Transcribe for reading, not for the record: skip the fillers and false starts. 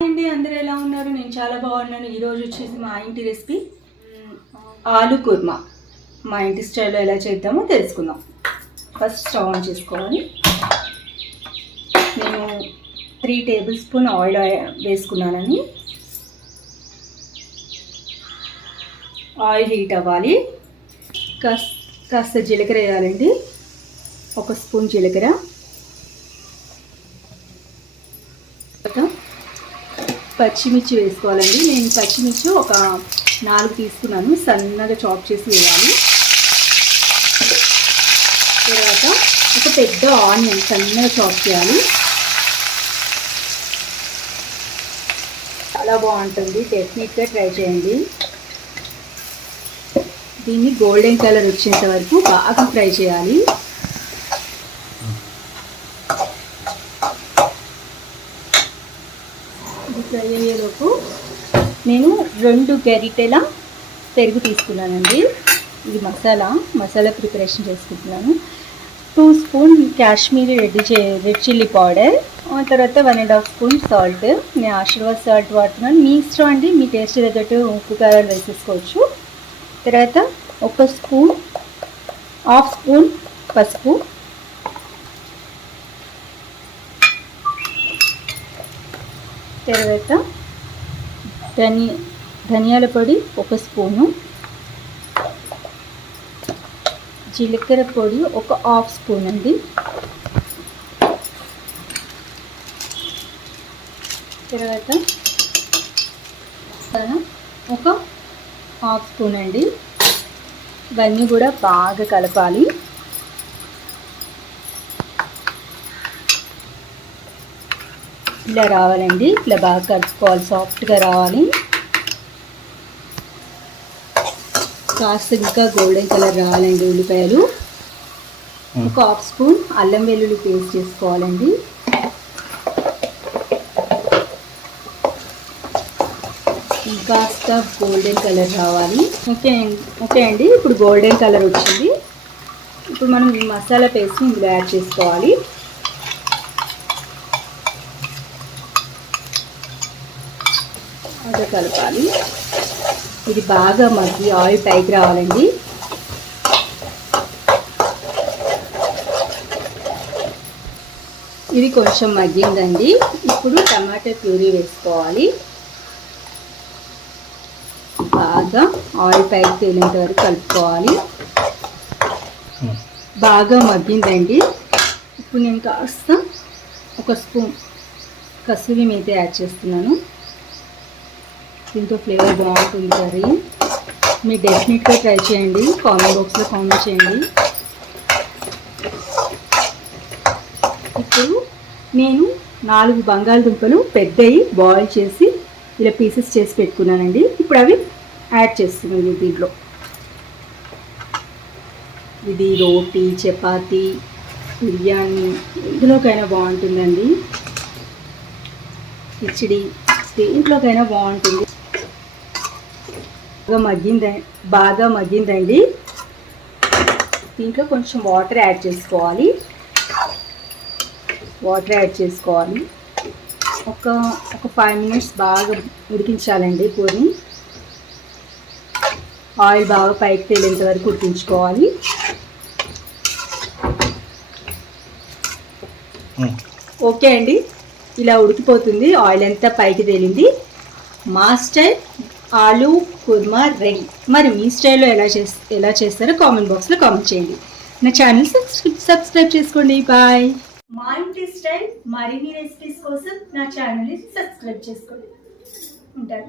అండి అందరూ ఎలా ఉన్నారు? నేను చాలా బాగున్నాను. ఈరోజు వచ్చేసి మా ఇంటి రెసిపీ ఆలు కుర్మా. మా ఇంటి స్టైల్లో ఎలా చేద్దామో తెలుసుకుందాం. ఫస్ట్ స్టవ్ ఆన్ చేసుకోవాలి. నేను 3 టేబుల్ స్పూన్ ఆయిల్ వేసుకున్నానని. ఆయిల్ హీట్ అవ్వాలి. కాస్త జీలకర్ర వేయాలండి. 1 స్పూన్ జీలకర్ర, పచ్చిమిర్చి వేసుకోవాలండి. నేను పచ్చిమిర్చి ఒక 4 తీసుకున్నాను, సన్నగా చాప్ చేసి వేయాలి. తర్వాత ఒక పెద్ద ఆనియన్ సన్నగా చాప్ చేయాలి. చాలా బాగుంటుంది, డెఫినెట్గా ట్రై చేయండి. దీన్ని గోల్డెన్ కలర్ వచ్చేంత వరకు బాగా ఫ్రై చేయాలి. ఫ్రై అయ్యేలోపు నేను 2 గరిటెల పెరుగు తీసుకున్నానండి. ఇది మసాలా ప్రిపరేషన్ చేసుకుంటున్నాను. 2 spoon Kashmiri red chilli powder, తర్వాత 1.5 స్పూన్ సాల్ట్. నేను ఆశీర్వాద్ సాల్ట్ వాడుతున్నాను. మీ ఇష్టం అండి, మీ టేస్ట్ తగ్గట్టు ఉప్పు కారాలు వేసేసుకోవచ్చు. తర్వాత 1 స్పూన్, 1/2 స్పూన్ పసుపు, తర్వాత ధనియాల పొడి 1 స్పూను, జీలకర్ర పొడి 1/2 స్పూన్ అండి. తర్వాత 1/2 స్పూన్ అండి. ఇవన్నీ కూడా బాగా కలపాలి. ఇలా రావాలండి, ఇట్లా బాగా కలుపుకోవాలి, సాఫ్ట్గా రావాలి. కాస్త ఇంకా గోల్డెన్ కలర్ రావాలండి ఉల్లిపాయలు. 1/2 స్పూన్ అల్లం వెల్లుల్లి పేస్ట్ చేసుకోవాలండి. కాస్త గోల్డెన్ కలర్ రావాలి. ఓకే అండి, ఇప్పుడు గోల్డెన్ కలర్ వచ్చింది. ఇప్పుడు మనం ఈ మసాలా పేస్ట్ని ఇందులో యాడ్ చేసుకోవాలి. బాగా కలపాలి. ఇది బాగా మగ్గి ఆయిల్ పైకి రావాలండి. ఇది కొంచెం మగ్గిందండి. ఇప్పుడు టమాటా ప్యూరీ వేసుకోవాలి. బాగా ఆయిల్ పైకి తేలేంత వరకు కలుపుకోవాలి. బాగా మగ్గిందండి. ఇప్పుడు నేను కాస్త 1 స్పూన్ కసూరి మేతి యాడ్ చేస్తున్నాను. దీంతో ఫ్లేవర్ బాగుంటుంది కర్రీ. మీరు డెఫినెట్గా ట్రై చేయండి, కామెంట్ బాక్స్లో కామెంట్ చేయండి. ఇప్పుడు నేను 4 బంగాళదుంపలు పెద్దవి బాయిల్ చేసి ఇలా పీసెస్ చేసి పెట్టుకున్నానండి. ఇప్పుడు అవి యాడ్ చేస్తున్నాను దీంట్లో. ఇది రోటీ, చపాతీ, బిర్యానీ ఇందులోకైనా బాగుంటుందండి. కిచిడి ఇంట్లోకైనా బాగుంటుంది. బాగా మగ్గిందండి. దీంట్లో కొంచెం వాటర్ యాడ్ చేసుకోవాలి. ఒక 5 మినిట్స్ బాగా ఉడికించాలండి కూరని. ఆయిల్ బాగా పైకి తేలేంత వరకు ఉడికించుకోవాలి. ఓకే అండి, ఇలా ఉడికిపోతుంది. ఆయిల్ అంతా పైకి తేలింది. మా స్టైల్ ఆలు కుర్మా రెడీ. మరి మీ స్టైల్లో ఎలా చేస్తారో కామెంట్ బాక్స్లో కామెంట్ చేయండి. నా ఛానల్ సబ్స్క్రైబ్ చేసుకోండి. బాయ్. మా ఇంటి స్టైల్ మరిన్ని రెసిపీస్ కోసం నా ఛానల్ని సబ్స్క్రైబ్ చేసుకోండి. ఉంటాను.